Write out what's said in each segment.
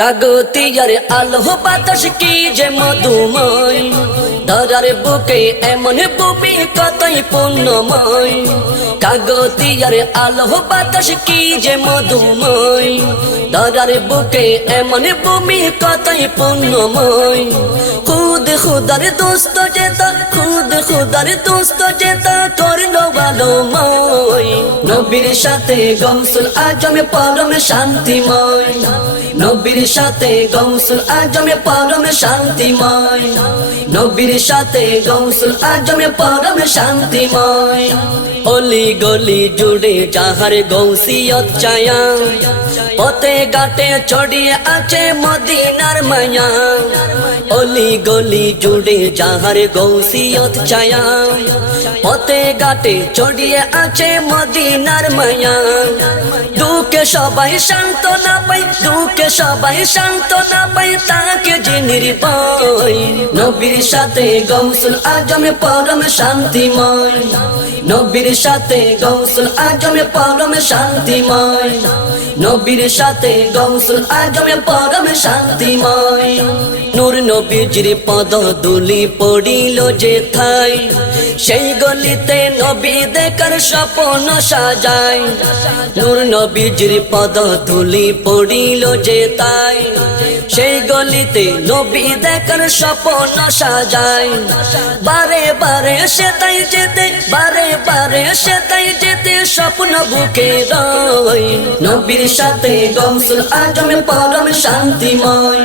কাগতিয়ার আলো বাতাস কি যে মধুময়, ধরার বুকে এমন বুবি কতই পূর্ণময়। কাগতিয়ার আলো বাতাস কি যে মধুময়, ধরার বুকে এমন বুবি কতই পূর্ণময়। খুদ খুদার দোস্ত যেতা, খুদ খুদার দোস্ত যেতা করলো ভালোময়। নবীর সাথে গৌসুল আজমে পরম শান্তিময়, নবীর সাথে গৌসুল আজমে পরম শান্তিময়, নবীর সাথে গৌসুল আজমে পরম শান্তিময়। অলি গলি জুড়ে যাহার গৌসিয়ত ছায়া, পথে ঘাটে ছড়িয়ে আছে মদিনার মায়া। অলি গলি জুড়ে যাহার গৌসিয়ত ছায়া, পথে ঘাটে ছড়িয়ে আছে মদিনার মায়া। দুঃখে সবাই সান্ত্বনা পাই, দুঃখে সবাই সান্ত্বনা পাই তাকে যে নির্ভয়। নবীর সাথে গৌসুল আজমে পরম শান্তিময়, নবীর সাথে গৌসুল আজমে পরম শান্তিময়, নবীর সাথে গৌসুল আজমে পরম শান্তিময়। নূর নবীজির পদ দুলি পড়িল যে থাই, সেই গলিতে নবী দেখার স্বপ্ন সাজায়। নূর নবীজির পদ দুলি পড়িল যে তাই, সেই গলিতে নবী দেখার স্বপ্ন সাজায়। বারে বারে সে তাই যেতে, বারে বারে সে তাই যেতে স্বপ্ন বুকে রয়। নবীর সাথে গৌসুল আজমে পরম শান্তিময়,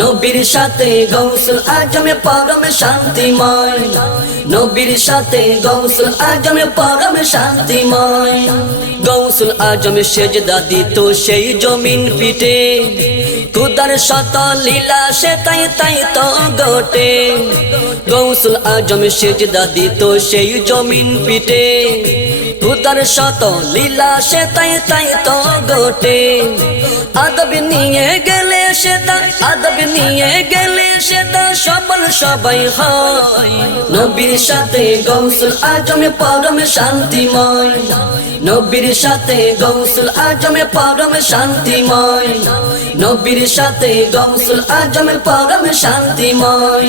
নবীর সাথে গৌসুল আজমে পরম শান্তিময়, নবীর সাথে গৌসুল আজমে পরম শান্তিময়। গৌসুল আজমে সেজদা দিত সেই জমিন পিটে, খুদার শত লীলা সে তাই তাই তো ঘটে। গৌসুল আজম সেজদা দিত সেই জমিন পিটে, খুদার শত লীলা সে তাই তাই তো ঘটে। আদব নিয়ে গেলে সেটা, আদব নিয়ে গেলে সেটা সফল সবাই হয়। নবীর সাথে গৌসুল আজমে পরম শান্তিময়, নবীর সাথে গৌসুল আজমে পরম শান্তিময়, নবীর সাথে গৌসুল আজমে পরম শান্তিময়।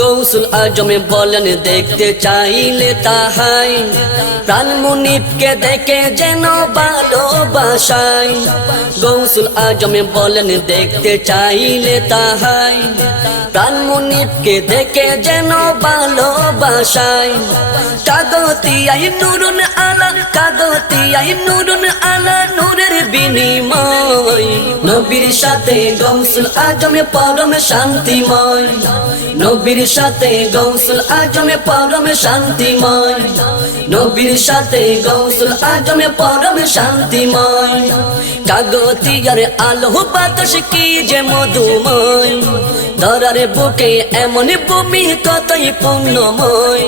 গৌসুল আজমে বলেন দেখতে চাইলে তাহাই, প্রাণ মুনিবকে দেখে যেন ভালোবাসায়। গৌসুল আজমে বলেন দেখতে চাইলে তাহাই, প্রাণ মুনিবকে দেখে যেন ভালোবাসায়। কাগতিয়ায় নুরুন আলা, কাগতিয়ায় নুরুন আলা নূরের বিনিময়। নবীর সাথে গৌসুল আজমে পরম শান্তিময়, নবীর সাথে গৌসুল আজমে পরম শান্তিময়, নবীর সাথে গৌসুল আজমে পরম শান্তিময়। কাগতিয়ার আলো বাতাস কি যে মধুময়, ধরার বুকে এমন ভূমি কতই পূর্ণময়।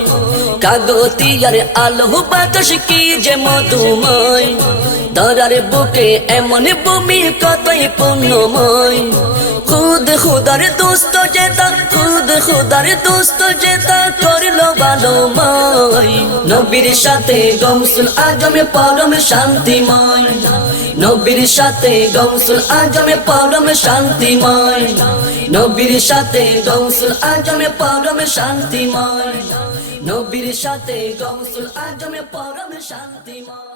কাগতিয়ার আলো বাতাস কি যে মধুময়, ধরার বুকে এমন ভূমি কতই পূর্ণময়। খুদ খুদার দোস্ত যেতা, খুদ খুদার দোস্ত যেতা করলো ভালোময়। নবীর সাথে গৌসুল আজমে পরম শান্তিময়, নবীর সাথে গৌসুল আজমে পরম শান্তিময়, নবীর সাথে গৌসুল আজমে পরম শান্তিময়, নবীর সাথে গৌসুল আজমে পরম শান্তিময়।